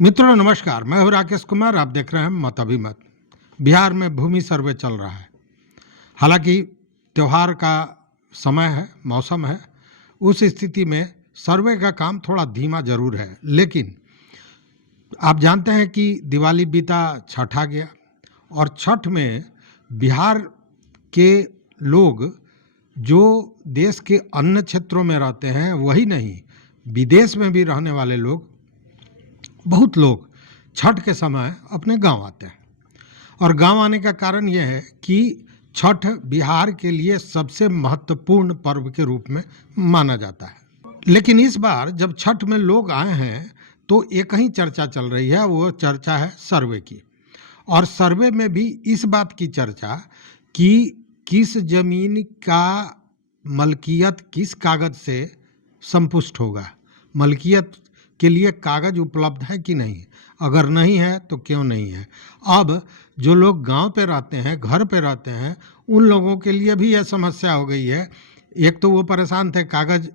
मित्रों नमस्कार, मैं हूं राकेश कुमार। आप देख रहे हैं मत अभिमत। बिहार में भूमि सर्वे चल रहा है। हालांकि त्यौहार का समय है, मौसम है, उस स्थिति में सर्वे का काम थोड़ा धीमा जरूर है। लेकिन आप जानते हैं कि दिवाली बीता, छठ आ गया और छठ में बिहार के लोग जो देश के अन्य क्षेत्रों में रहते हैं, वही नहीं विदेश में भी रहने वाले लोग, बहुत लोग छठ के समय अपने गांव आते हैं। और गांव आने का कारण यह है कि छठ बिहार के लिए सबसे महत्वपूर्ण पर्व के रूप में माना जाता है। लेकिन इस बार जब छठ में लोग आए हैं तो एक ही चर्चा चल रही है, वो चर्चा है सर्वे की। और सर्वे में भी इस बात की चर्चा कि किस जमीन का मलकियत किस कागज से संपुष्ट होगा, मलकियत के लिए कागज उपलब्ध है कि नहीं, अगर नहीं है तो क्यों नहीं है। अब जो लोग गांव पे रहते हैं, घर पे रहते हैं, उन लोगों के लिए भी यह समस्या हो गई है। एक तो वो परेशान थे कागज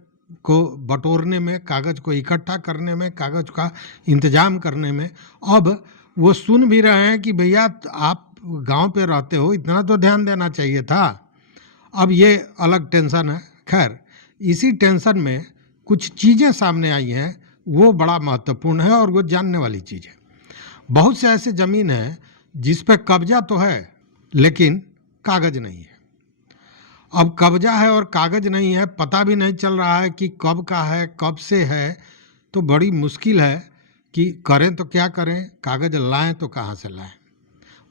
को बटोरने में, कागज को इकट्ठा करने में, कागज का इंतजाम करने में। अब वो सुन भी रहे हैं कि भैया आप गांव पे रहते हो, इतना तो ध्यान देना चाहिए था। अब ये अलग टेंशन है। खैर, इसी टेंशन में कुछ चीज़ें सामने आई हैं, वो बड़ा महत्वपूर्ण है और वो जानने वाली चीज़ है। बहुत से ऐसे ज़मीन है जिस पे कब्जा तो है लेकिन कागज नहीं है। अब कब्जा है और कागज नहीं है, पता भी नहीं चल रहा है कि कब का है, कब से है, तो बड़ी मुश्किल है कि करें तो क्या करें, कागज लाएं तो कहाँ से लाएं।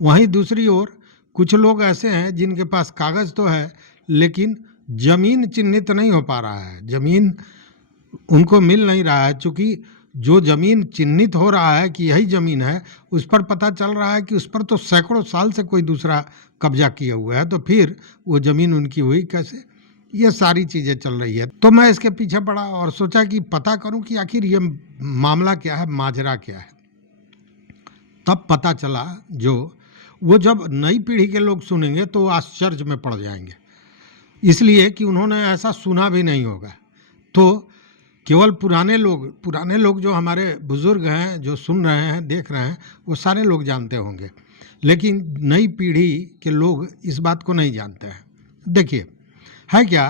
वहीं दूसरी ओर कुछ लोग ऐसे हैं जिनके पास कागज तो है लेकिन ज़मीन चिन्हित नहीं हो पा रहा है, ज़मीन उनको मिल नहीं रहा है। चूँकि जो ज़मीन चिन्हित हो रहा है कि यही ज़मीन है, उस पर पता चल रहा है कि उस पर तो सैकड़ों साल से कोई दूसरा कब्जा किया हुआ है, तो फिर वो ज़मीन उनकी हुई कैसे। ये सारी चीज़ें चल रही है। तो मैं इसके पीछे पड़ा और सोचा कि पता करूं कि आखिर ये मामला क्या है, माजरा क्या है। तब पता चला, जो वो जब नई पीढ़ी के लोग सुनेंगे तो आश्चर्य में पड़ जाएंगे, इसलिए कि उन्होंने ऐसा सुना भी नहीं होगा। तो केवल पुराने लोग जो हमारे बुज़ुर्ग हैं, जो सुन रहे हैं, देख रहे हैं, वो सारे लोग जानते होंगे, लेकिन नई पीढ़ी के लोग इस बात को नहीं जानते हैं। देखिए, है क्या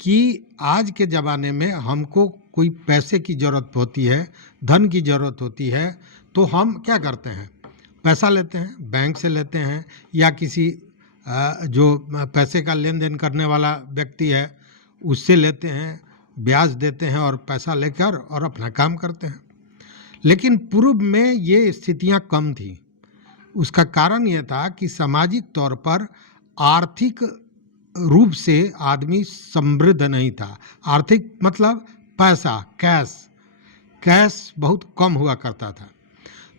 कि आज के ज़माने में हमको कोई पैसे की ज़रूरत होती है, धन की ज़रूरत होती है, तो हम क्या करते हैं, पैसा लेते हैं, बैंक से लेते हैं या किसी जो पैसे का लेन देन करने वाला व्यक्ति है उससे लेते हैं, ब्याज देते हैं और पैसा लेकर और अपना काम करते हैं। लेकिन पूर्व में ये स्थितियां कम थी। उसका कारण ये था कि सामाजिक तौर पर आर्थिक रूप से आदमी समृद्ध नहीं था। आर्थिक मतलब पैसा, कैश बहुत कम हुआ करता था।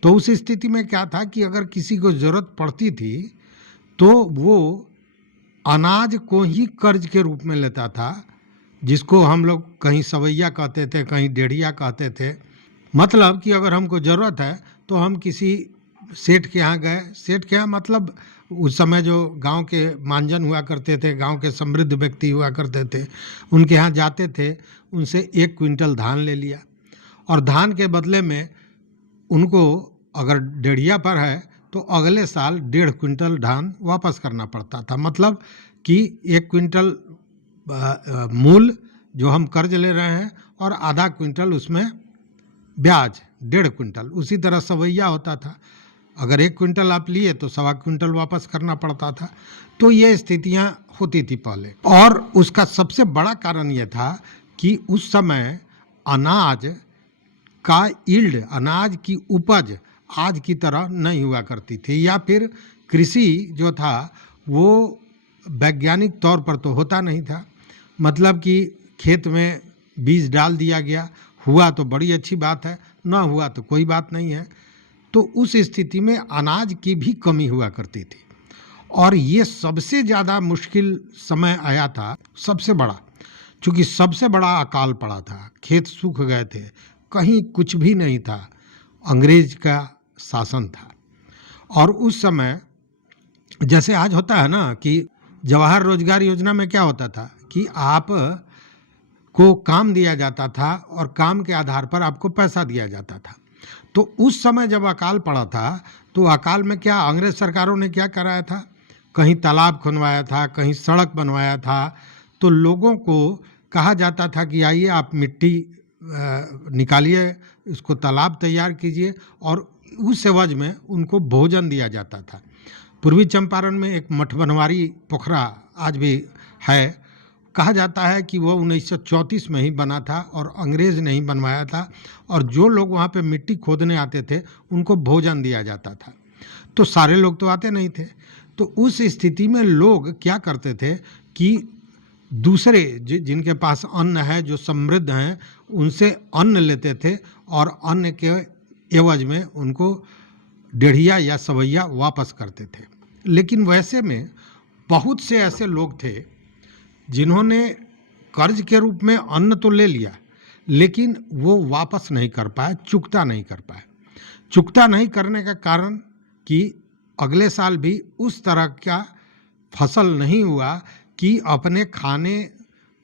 तो उस स्थिति में क्या था कि अगर किसी को ज़रूरत पड़ती थी तो वो अनाज को ही कर्ज के रूप में लेता था, जिसको हम लोग कहीं सवैया कहते थे, कहीं डेढ़िया कहते थे। मतलब कि अगर हमको ज़रूरत है तो हम किसी सेठ के यहाँ गए, सेठ के यहाँ मतलब उस समय जो गांव के मानजन हुआ करते थे, गांव के समृद्ध व्यक्ति हुआ करते थे, उनके यहाँ जाते थे, उनसे 1 क्विंटल धान ले लिया और धान के बदले में उनको अगर डेढ़िया पर है तो अगले साल 1.5 क्विंटल धान वापस करना पड़ता था। मतलब कि 1 क्विंटल मूल जो हम कर्ज ले रहे हैं और आधा क्विंटल उसमें ब्याज, 1.5 क्विंटल। उसी तरह सवैया होता था, अगर 1 क्विंटल आप लिए तो 1.25 क्विंटल वापस करना पड़ता था। तो ये स्थितियां होती थी पहले। और उसका सबसे बड़ा कारण ये था कि उस समय अनाज का यील्ड, अनाज की उपज आज की तरह नहीं हुआ करती थी, या फिर कृषि जो था वो वैज्ञानिक तौर पर तो होता नहीं था। मतलब कि खेत में बीज डाल दिया गया, हुआ तो बड़ी अच्छी बात है, ना हुआ तो कोई बात नहीं है। तो उस स्थिति में अनाज की भी कमी हुआ करती थी। और ये सबसे ज़्यादा मुश्किल समय आया था, सबसे बड़ा, चूँकि सबसे बड़ा अकाल पड़ा था, खेत सूख गए थे, कहीं कुछ भी नहीं था, अंग्रेज का शासन था। और उस समय जैसे आज होता है ना कि जवाहर रोजगार योजना में क्या होता था कि आप को काम दिया जाता था और काम के आधार पर आपको पैसा दिया जाता था। तो उस समय जब अकाल पड़ा था तो अकाल में क्या अंग्रेज सरकारों ने क्या कराया था, कहीं तालाब खुनवाया था, कहीं सड़क बनवाया था। तो लोगों को कहा जाता था कि आइए आप मिट्टी निकालिए, इसको तालाब तैयार कीजिए, और उस एवज में उनको भोजन दिया जाता था। पूर्वी चंपारण में एक मठबनवारी पोखरा आज भी है। कहा जाता है कि वो 1934 में ही बना था और अंग्रेज़ ने ही बनवाया था, और जो लोग वहाँ पे मिट्टी खोदने आते थे उनको भोजन दिया जाता था। तो सारे लोग तो आते नहीं थे, तो उस स्थिति में लोग क्या करते थे कि दूसरे जिनके पास अन्न है, जो समृद्ध हैं, उनसे अन्न लेते थे और अन्न के एवज में उनको डेढ़िया या सवैया वापस करते थे। लेकिन वैसे में बहुत से ऐसे लोग थे जिन्होंने कर्ज के रूप में अन्न तो ले लिया, लेकिन वो वापस नहीं कर पाए, चुकता नहीं कर पाए। चुकता नहीं करने का कारण कि अगले साल भी उस तरह का फसल नहीं हुआ कि अपने खाने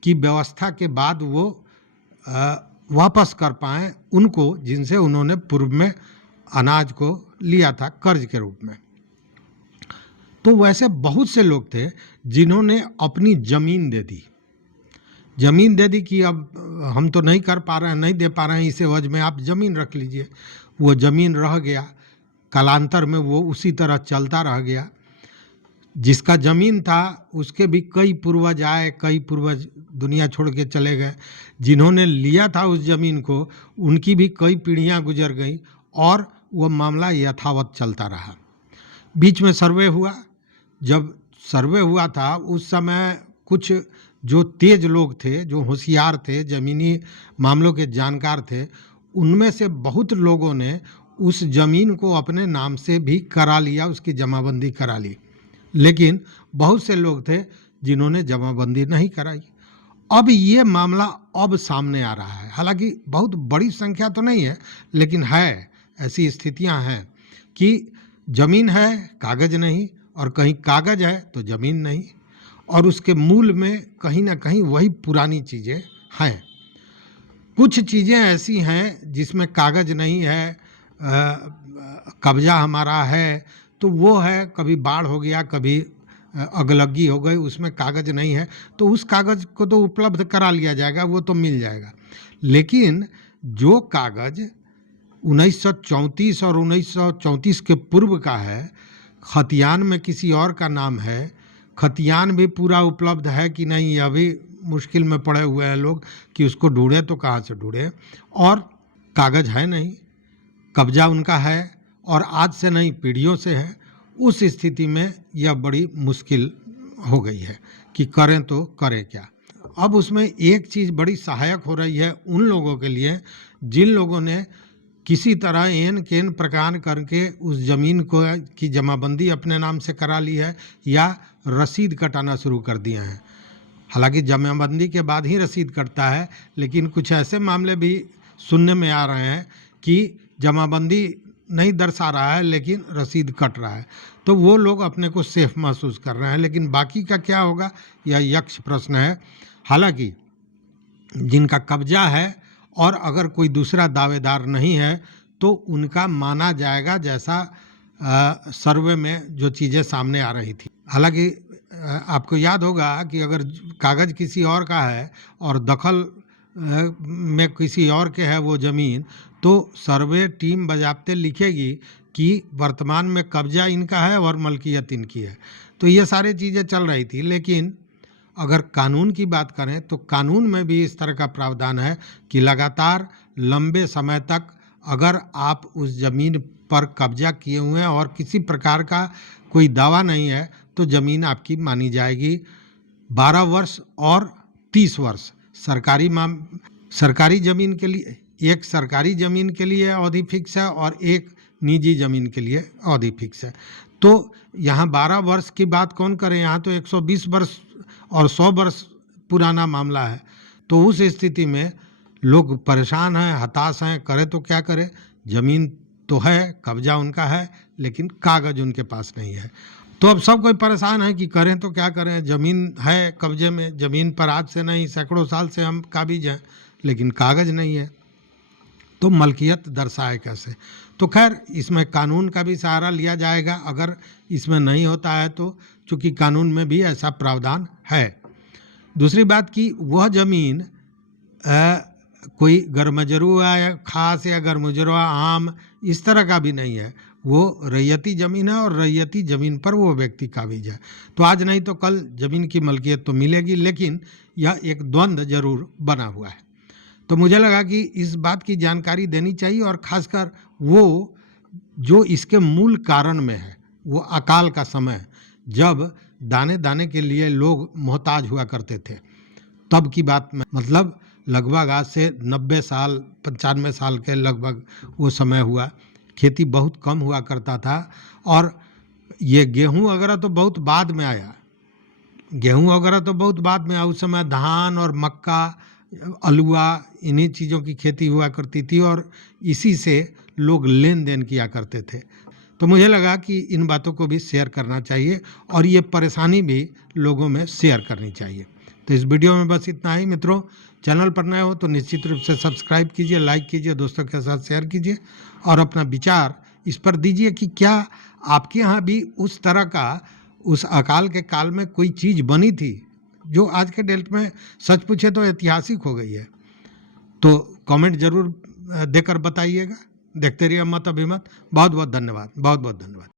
की व्यवस्था के बाद वो वापस कर पाएँ उनको, जिनसे उन्होंने पूर्व में अनाज को लिया था कर्ज के रूप में। तो वैसे बहुत से लोग थे जिन्होंने अपनी ज़मीन दे दी, ज़मीन दे दी कि अब हम तो नहीं कर पा रहे हैं, नहीं दे पा रहे हैं, इस एवज में आप ज़मीन रख लीजिए। वो ज़मीन रह गया, कालांतर में वो उसी तरह चलता रह गया। जिसका ज़मीन था उसके भी कई पूर्वज आए, कई पूर्वज दुनिया छोड़ के चले गए। जिन्होंने लिया था उस ज़मीन को, उनकी भी कई पीढ़ियां गुजर गई और वो मामला यथावत चलता रहा। बीच में सर्वे हुआ। जब सर्वे हुआ था उस समय कुछ जो तेज लोग थे, जो होशियार थे, ज़मीनी मामलों के जानकार थे, उनमें से बहुत लोगों ने उस ज़मीन को अपने नाम से भी करा लिया, उसकी जमाबंदी करा ली। लेकिन बहुत से लोग थे जिन्होंने जमाबंदी नहीं कराई। अब ये मामला अब सामने आ रहा है। हालांकि बहुत बड़ी संख्या तो नहीं है, लेकिन है, ऐसी स्थितियां हैं कि ज़मीन है, कागज़ नहीं, और कहीं कागज़ है तो ज़मीन नहीं, और उसके मूल में कहीं ना कहीं वही पुरानी चीज़ें हैं। कुछ चीज़ें ऐसी हैं जिसमें कागज़ नहीं है, कब्जा हमारा है, तो वो है, कभी बाढ़ हो गया, कभी अगलगी हो गई, उसमें कागज़ नहीं है, तो उस कागज़ को तो उपलब्ध करा लिया जाएगा, वो तो मिल जाएगा। लेकिन जो कागज़ 1934 और 1934 के पूर्व का है, खतियान में किसी और का नाम है, खतियान भी पूरा उपलब्ध है कि नहीं, अभी मुश्किल में पड़े हुए हैं लोग कि उसको ढूंढें तो कहाँ से ढूंढें, और कागज़ है नहीं, कब्जा उनका है और आज से नहीं, पीढ़ियों से है। उस स्थिति में यह बड़ी मुश्किल हो गई है कि करें तो करें क्या। अब उसमें एक चीज़ बड़ी सहायक हो रही है उन लोगों के लिए जिन लोगों ने किसी तरह एन केन प्रकार करके उस ज़मीन को की जमाबंदी अपने नाम से करा ली है या रसीद कटाना शुरू कर दिए हैं। हालांकि जमाबंदी के बाद ही रसीद कटता है, लेकिन कुछ ऐसे मामले भी सुनने में आ रहे हैं कि जमाबंदी नहीं दर्शा रहा है लेकिन रसीद कट रहा है, तो वो लोग अपने को सेफ महसूस कर रहे हैं। लेकिन बाकी का क्या होगा, यह यक्ष प्रश्न है। हालांकि जिनका कब्जा है और अगर कोई दूसरा दावेदार नहीं है तो उनका माना जाएगा, जैसा सर्वे में जो चीज़ें सामने आ रही थी। हालांकि आपको याद होगा कि अगर कागज़ किसी और का है और दखल में किसी और के है वो ज़मीन, तो सर्वे टीम बजाबते लिखेगी कि वर्तमान में कब्जा इनका है और मलकियत इनकी है। तो ये सारी चीज़ें चल रही थी। लेकिन अगर कानून की बात करें तो कानून में भी इस तरह का प्रावधान है कि लगातार लंबे समय तक अगर आप उस ज़मीन पर कब्जा किए हुए हैं और किसी प्रकार का कोई दावा नहीं है तो ज़मीन आपकी मानी जाएगी। 12 वर्ष और 30 वर्ष सरकारी ज़मीन के लिए, एक सरकारी ज़मीन के लिए अवधि फिक्स है और एक निजी ज़मीन के लिए अवधि फिक्स है। तो यहाँ 12 वर्ष की बात कौन करे, यहाँ तो 120 वर्ष और 100 वर्ष पुराना मामला है। तो उस स्थिति में लोग परेशान हैं, हताश हैं, करें तो क्या करें। ज़मीन तो है, कब्जा उनका है, लेकिन कागज़ उनके पास नहीं है। तो अब सब कोई परेशान है कि करें तो क्या करें। ज़मीन है कब्जे में, ज़मीन पर आज से नहीं सैकड़ों साल से हम काबिज हैं, लेकिन कागज़ नहीं है। तो मलकियत दर्शाए कैसे। तो खैर इसमें कानून का भी सहारा लिया जाएगा, अगर इसमें नहीं होता है तो, चूँकि कानून में भी ऐसा प्रावधान है। दूसरी बात कि वह ज़मीन कोई गरमजरुआ या खास या गरमजरुआ आम इस तरह का भी नहीं है, वो रैयती ज़मीन है और रैयती ज़मीन पर वो व्यक्ति काबिज है। तो आज नहीं तो कल ज़मीन की मलकियत तो मिलेगी, लेकिन यह एक द्वंद्व जरूर बना हुआ है। तो मुझे लगा कि इस बात की जानकारी देनी चाहिए, और ख़ासकर वो जो इसके मूल कारण में है, वो अकाल का समय, जब दाने दाने के लिए लोग मोहताज हुआ करते थे, तब की बात में, मतलब लगभग आज से 90 साल 95 साल के लगभग वो समय हुआ। खेती बहुत कम हुआ करता था, और ये गेहूं वगैरह तो बहुत बाद में आया, गेहूं वगैरह तो बहुत बाद में आया। उस समय धान और मक्का, अलुआ, इन्हीं चीज़ों की खेती हुआ करती थी, और इसी से लोग लेन देन किया करते थे। तो मुझे लगा कि इन बातों को भी शेयर करना चाहिए, और ये परेशानी भी लोगों में शेयर करनी चाहिए। तो इस वीडियो में बस इतना ही मित्रों। चैनल पर नए हो तो निश्चित रूप से सब्सक्राइब कीजिए, लाइक कीजिए, दोस्तों के साथ शेयर कीजिए, और अपना विचार इस पर दीजिए कि क्या आपके यहाँ भी उस तरह का, उस अकाल के काल में कोई चीज़ बनी थी जो आज के डेट में सच पूछे तो ऐतिहासिक हो गई है। तो कमेंट जरूर देकर बताइएगा। देखते रहिए मत अभिमत। बहुत बहुत धन्यवाद, बहुत बहुत धन्यवाद।